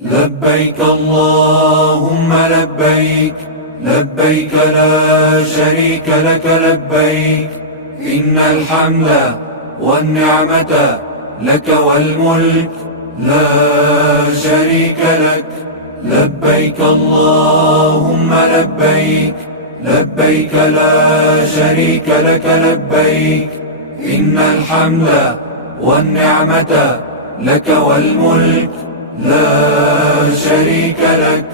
لبيك اللهم لبيك، لبيك لا شريك لك لبيك، إن الحمد والنعمة لك والملك لا شريك لك. لبيك اللهم لبيك، لبيك لا شريك لك لبيك، إن الحمد والنعمة لك والملك لا شريك لك.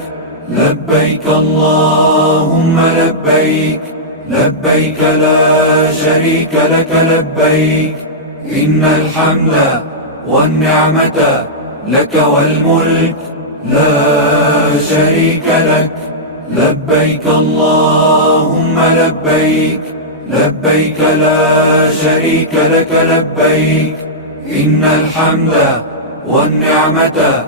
لبيك اللهم لبيك، لبيك لا شريك لك لبيك، إن الحمد والنعمة لك والملك لا شريك لك. لبيك اللهم لبيك، لبيك لا شريك لك لبيك، إن الحمد والنعمة